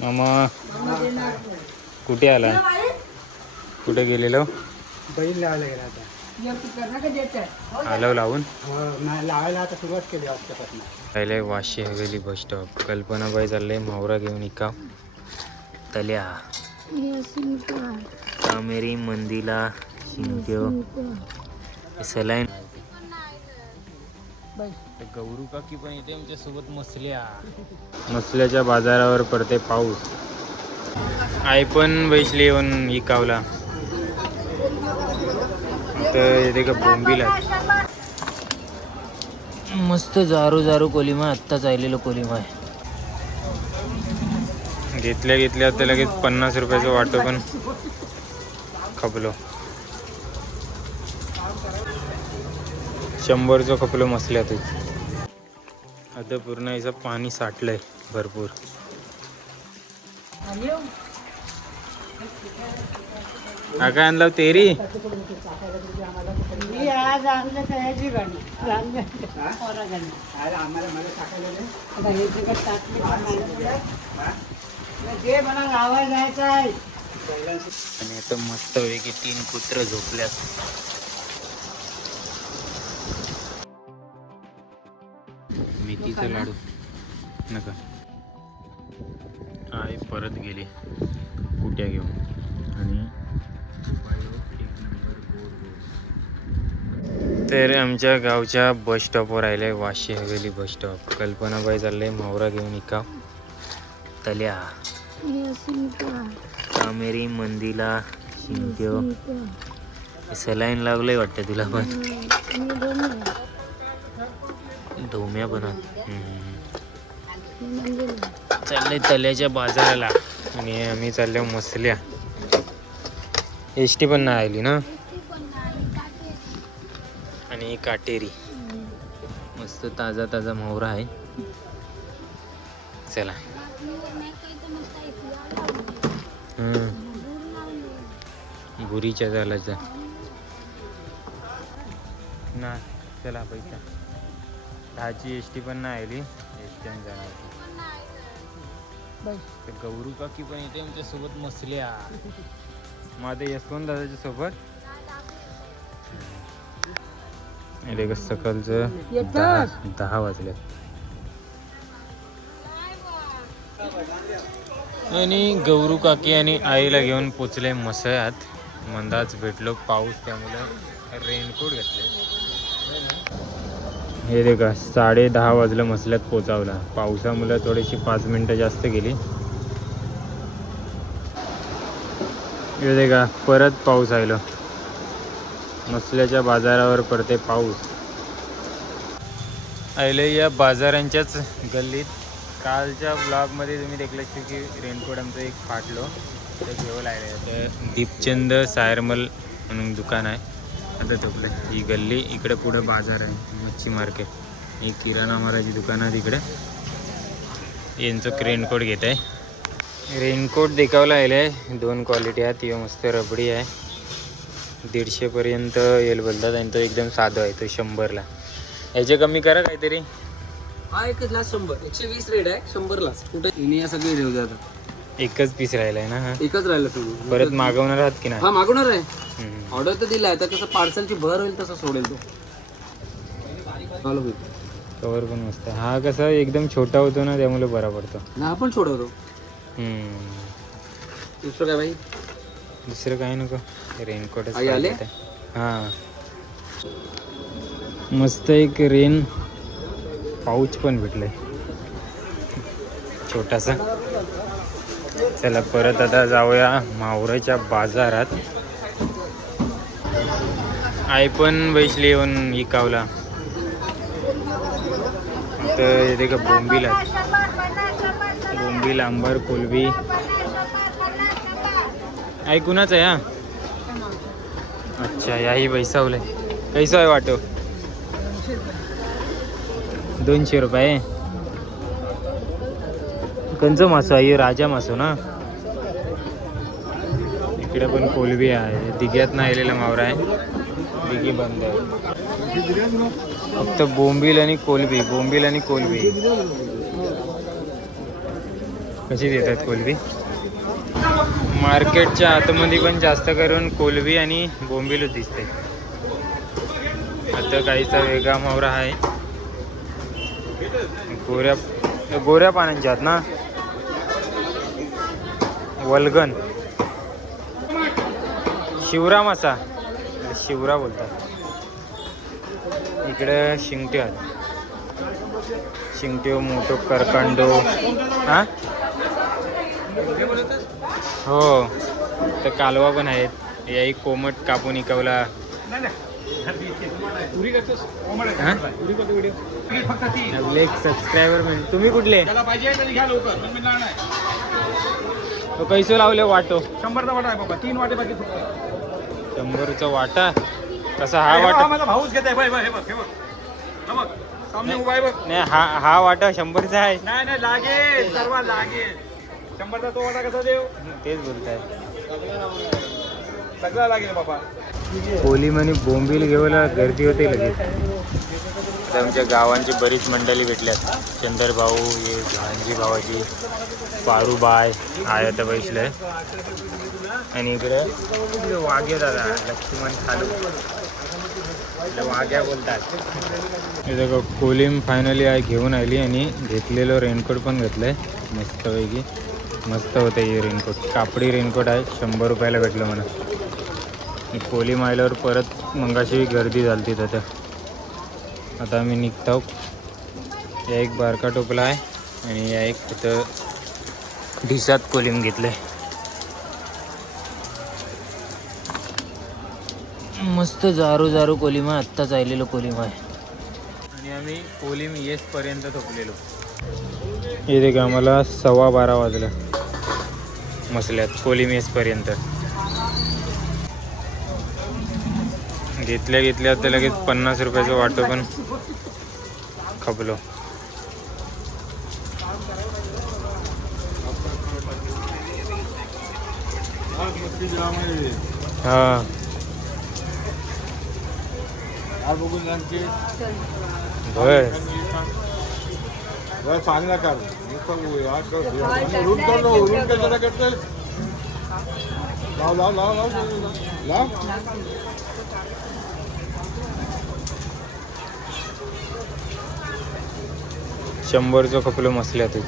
मामा कुठे आला? कुठे गेलेलो? बैल लावायला गेला आता. आलो लावून लावायला आता सुरुवात केली आजच्यापासून. पहिले वाशी हवेली बस स्टॉप. कल्पनाबाई चालले मावरा घेऊन इका तल्या कामेरी मंदिला शिंक्यो सलाईन. गौरू काकी पण इथे आमच्या सोबत मसल्याच्या बाजारावर पडते पाऊस. आई पण बैसली येऊन इकावला तर इथे का बोंबीला मस्त जारू जारू कोलिमा. आत्ताच आलेलो कोलिमा आहे. घेतल्या तर लगेच 50 रुपयाचं वाटो पण खपलो. 100चं खपलो मसल्यातच. आता पूर्ण याचं पाणी साठलंय भरपूर. काय आणला तेरी? आज आणलं त्याची गाणी जे मला गावा जायचं आहे. आणि आता मस्त पैकी 3 कुत्र झोपल्यात. मेथीचा लाडू नका. आई परत गेली कुट्या घेऊन. आणि तर आमच्या गावच्या बस स्टॉपवर राहिले वाशी हवेली बस स्टॉप. कल्पनाबाई चालले मावरा घेऊन इका तल्या कामेरी मंदिला शिंक्यो सलाईन लागलंय वाटतं तिला पण. ढोम्या बनत चाललंय तल्याच्या बाजाराला. आणि आम्ही चाललो मसल्या. एसटी पण नाही आली ना. आणि काटेरी मस्त ताजा ताजा मोहरा आहे. चला गुरीच्या झालाचा ना. चला पैसा 10ची एसटी पण नाही आली. एसटीने जाणार. तर गौरू काकी पण इथे आमच्या सोबत मसल्या. माझ्या यशवंत दादाच्या सोबत. अरे सकाळचं 10 वाजले. आणि गौरू काकी आणि आईला घेऊन पोचले मसळ्यात. मंदाच भेटलो पाऊस त्यामुळे रेनकोट घेतले. हे रे का 10:30 वाजलं मसल्यात पोचावला. पावसामुळे थोडीशी 5 मिनटं जास्त गेली. हे रे का परत पाऊस आलो. मसल्याच्या बाजारावर पडते पाऊस. आले या बाजारांच्याच गल्लीत. कालच्या ब्लॉगमध्ये तुम्ही देखलं की रेनकोट आमचं एक फाटलो तर घेऊ लागले. तर दीपचंद सायरमल म्हणून दुकान आहे. आता झोपलं. ही गल्ली इकडे पुढं बाजार आहे मच्छी मार्केट. ही किराणा मालाची दुकान आहे तिकडे. यांचं रेनकोट घेत आहे. रेनकोट देखावला आहे. 2 क्वालिटी आहेत. ती मस्त रबडी आहे 150 पर्यंत येईल बोलतात. आणि तो एकदम साधा आहे तो 100ला. याचे कमी करा काहीतरी. हा एकच लास्ट 100 120 रेट आहे 100 लास्ट. कुठे या सगळे देऊ द्या. एकच पीस राहिलाय ना. हा एकच राहिलं तुम्ही परत मागवणार आहात की नाही? हा मागवणार आहे. ऑर्डर तर दिलाय. तर कसं पार्सलची भर होईल तसं सोडेल तो. कवर पण मस्त. हा कसा एकदम छोटा होतो ना त्यामुळे बरा पडतो. ना आपण सोडवतो. दुसरं काय भाई? दुसरं काही नको. रेनकोटच आले. हा मस्त एक रेन पाऊच पण भेटलंय छोटासा. चला परत आता जाऊया मावराच्या बाजारात. आई पण बैसली येऊन इकावला. तर इथे का बोंबील आंबर कोलबी. आई कुणाच आहे? हा अच्छा याही बैसावलंय. कैसा आहे वाटो? 200 रुपये. कंच मासो आहे राजा मासो ना. इकडे पण कोलबी आहे. दिघ्यात नाही आलेला मावरा आहे. दिघी बंद आहे. फक्त बोंबील आणि कोलबी, बोंबील आणि कोलबी. कशी देतात कोलबी? मार्केटच्या आतमध्ये पण जास्त करून कोलबी आणि बोंबीलच दिसते. आता काहीचा वेगळा मावरा आहे. गोऱ्या गोऱ्या पानांच्या आहेत ना, वल्गन, शिवरा मासा, शिवरा बोलतात इकडे. शिंगट्यो आहेत, शिंगट्यो, मोठो करकांडो. हां हो, तर कालवा पण आहेत. या एक कोमट कापून इकवला. आपले एक सबस्क्रायबर म्हणजे तुम्ही कुठले? कैसो लावले वाटो? 100चा वाटा आहे बाबा, 3 वाटे बाकी. 100चा वाटा. कसा हा वाटा? माझा भाऊच घेत आहे. हे बघ, हे बघ, हे बघ, हे बघ, सामने उभा आहे बघ. नाही, हा वाटा 100चा आहे. नाही नाही, लागेल, सर्व लागेल. 100चा तो वाटा कसा देऊ? तेच बोलताय. सगळा लागेल बाबा. कोलीम आणि बोंबील घेऊला गर्दी होते लगेच. आता आमच्या गावांची बरीच मंडळी भेटल्यात. चंदर भाऊ, हे भांजी भावाची, पारूबाय आयत बैसले. आणि इकडे वाघ्या दादा, लक्ष्मण खालू, वाघ्या बोलतात. इथं कोलीम फायनली घेऊन आली आणि घेतलेलं रेनकोट पण घेतलंय मस्तपैकी. मस्त होतं हे रेनकोट, कापडी रेनकोट आहे. 100 रुपयाला भेटलं मला. कोलीम आल्यावर परत मंगाशी गर्दी झाली तिथं. आता आम्ही निघतो. या एक बारका टोपला आहे आणि या एक तिथं ढिसात कोलीम घेतलंय. मस्त जारू कोलीम आहे. आत्ताच आलेलं कोलीम आहे. आणि आम्ही कोलीम येसपर्यंत थोपलेलो. इथे का आम्हाला 12:15 वाजलं मसल्यात कोलीम येसपर्यंत. घेतल्या तर लगेच 50 रुपयाचं वाटो पण खपलो. हा चांगला कर. लाव 100चं खपलो मसल्यातच.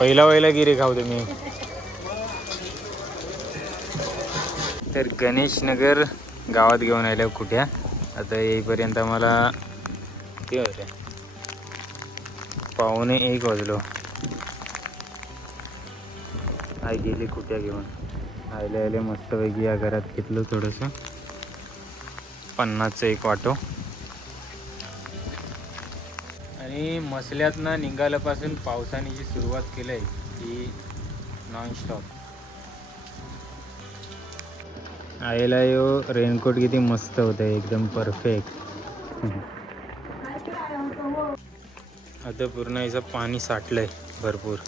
पहिला गिरे खाऊ तुम्ही. तर गणेश नगर गावात घेऊन आल्या कुठ्या. आता येईपर्यंत मला किती वाजले? 12:45 वाजलो. आई गेली कुठ्या घेऊन. आले मस्तपैकी या घरात घेतलं थोडंसं 50चं एक वाटो. आणि मसल्यातनं निघाल्यापासून पावसाने जी सुरुवात केली आहे ती नॉनस्टॉप. आईला यो रेनकोट किती मस्त होतं, एकदम परफेक्ट. आता पूर्ण याचं पाणी साठलंय भरपूर.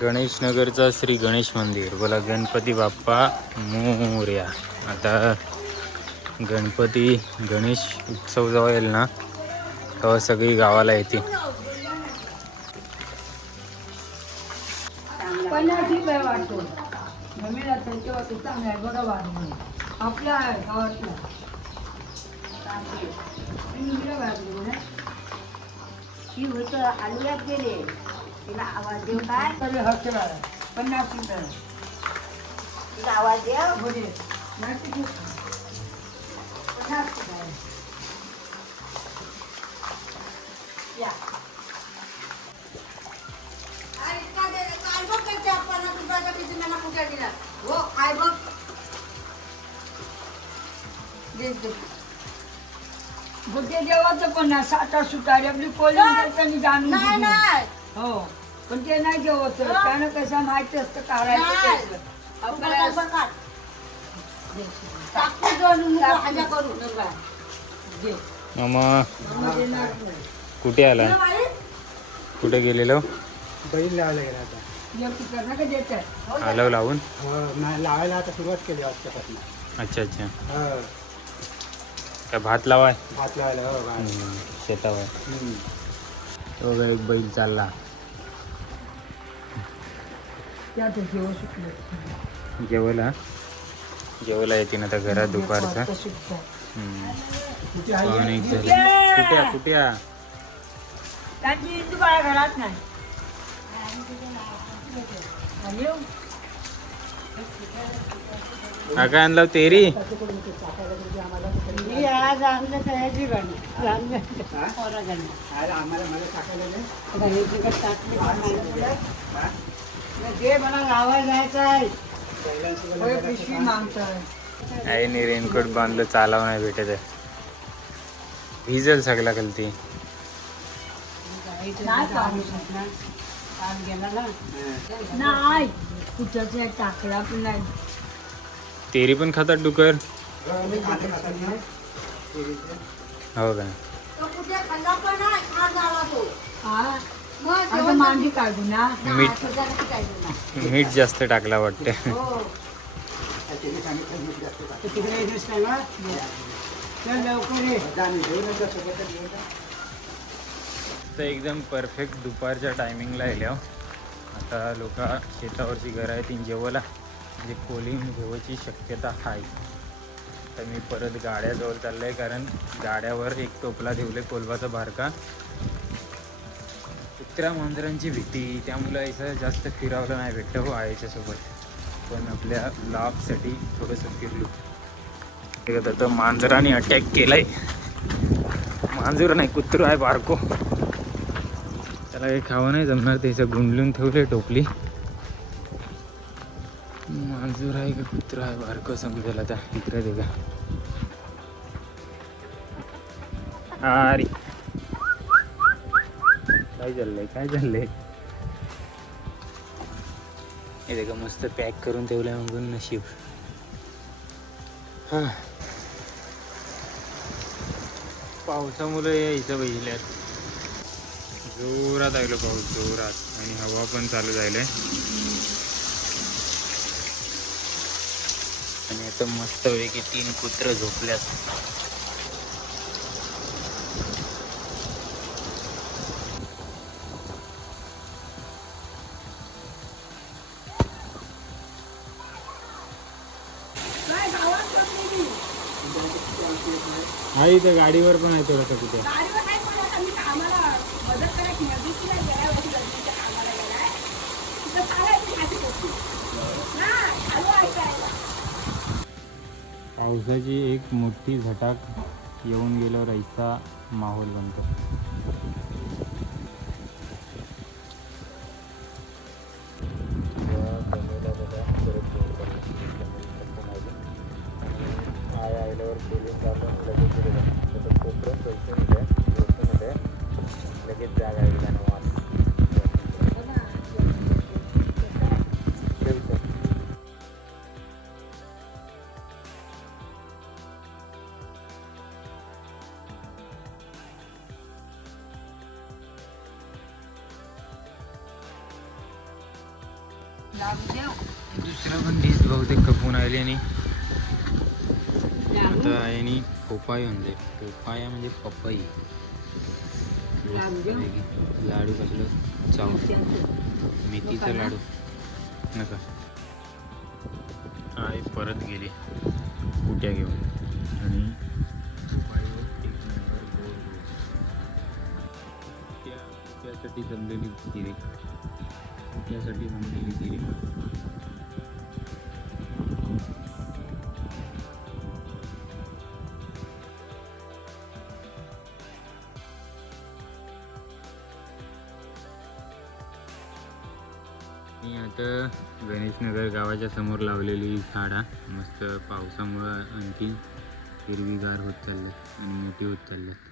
गणेश नगरचा श्री गणेश मंदिर. बोला गणपती बाप्पा मोरया. आता गणेश उत्सव जेव्हा येईल ना तेव्हा सगळी गावाला येते. गेले तिला आवाज देऊ काय? 50 रुपये तिला आवाज द्या. बोले 50 रुपये. या बुद्धी देवाचं पण ना साठा सुटारी आपली कोळी त्यांनी जाणून नाही दिली. नाही हो पण ते नाही देवाचं त्यानं कसं माहिती असतं काढायचं नाही. त्याचं. बघा, आपल्याला बघा. टाकू जोडून भाज्या करून घे. मामा मामा देणार नाही. कुठे आला कुठे गेलेलो बैल लावायला गेला आता. एक कर नका देत आलो लावून नाही लावायला आता सुरुवात केली वाजतापासून. अच्छा अच्छा हो काय भात लावाय भात लावायला हो भात. शेतावर हम्म. तो बघा, एक बैल चालला त्यात जेव्हा सुटलं जेवला येते ना आता घरात दुपारचा आता सुटतं. किती आहे? पाहुणे एक झाले कुठे त्यांची हिंदू बाळा घरात नाही आणि येऊ. काय आणला तेरी मी आज आणलं तयाची गाणी आणलं हा? पोरा गाणी. आज आम्हाला मला टाकायला दे. आता हे तिकडे टाकले का नाही? जे मला गावाला जायचं आहे बैलांसोबत होय, पिशवी मागतोय. आईने रेनकोट बांधलं चालावं नाही भेटत आहे भिजल सगळा खालती नाही पाऊस असणार. काल गेला ना नाही कुठंच नाही टाकला पण नाही. तेरी पण खातात डुकर मी खाते खातात ना. हो का तो कुठे खाल्ला पण नाही खा झाला तो हा मग आता जेवण मांडी काढू ना. मीठ तुझ्याकडे काय देणार? मीठ जास्त टाकला वाटतं हो त्याच्याने सांगितलं मीठ जास्त टाक. तर तिकडे दिसलं ना चल लवकर ये. जा मी घेऊन जा सोबतच घेऊन जा. तर एकदम परफेक्ट दुपारच्या टायमिंगला आल्या आता लोक शेतावरची घरं आहेत ती जेवायला म्हणजे कोलिंग जेवायची शक्यता आहे तर मी परत गाड्याजवळ चाललो आहे कारण गाड्यावर एक टोपला ठेवले कोलवाचा बारका कुत्र्या मांजरांची भीती त्यामुळं असं जास्त फिरावलं नाही भेटतं हो आईच्यासोबत पण आपल्या ब्लॉगसाठी थोडंसं फिरलो ठीक आहे तर मांजराने अटॅक केलाय मांजर नाही कुत्रं आहे बारको त्याला काही खावं नाही जमणार त्याचं गुंडलून ठेवले टोपली मांजूर आहे का कुत्रा आहे बारको समजेल आता इकडे दे का अरे काय चाललंय हे देखा मस्त पॅक करून ठेवलंय म्हणून नशीब हा पावसामुळे यायचं बघितल्यात जोरात आलो पाऊस जोरात आणि हवा पण चालू झाली आणि आता मस्त पैकी 3 कुत्र झोपल्यात काय गावात बसलेली. हा इथं गाडीवर पण आहे थोडासा कुठे गाडीवर नाही पण आता मी कामाला मदत करायची नदीला गेल्या वर्षी गल्लीच्या कामाला गेलाय तिथं चालायची माझी होती ना चालू ऐकायला. पावसाची एक मोठी झटाक येऊन गेल्यावर ऐसा माहोल बनतो आल्यावर बोलून जाऊन लगेच कोपऱ्यात पैसे लगेच जागा आहे वास दुसरा पण डिश बहुतेक खपून आले आणि आता आणि पोपाय म्हणजे पोपाया म्हणजे पपई लाडू कसलं चाव मेथीचा लाडू नका आई परत गेली कुट्या घेऊन आणि पोपाईवर एक नंबर गोड त्यासाठी जमलेली गिरी त्यासाठी जमलेली गिरी मी आता गणेशनगर गावाच्या समोर लावलेली झाडा मस्त पावसामुळं आणखी हिरवीगार होत चालल्यात आणि मोठी होत चालल्यात.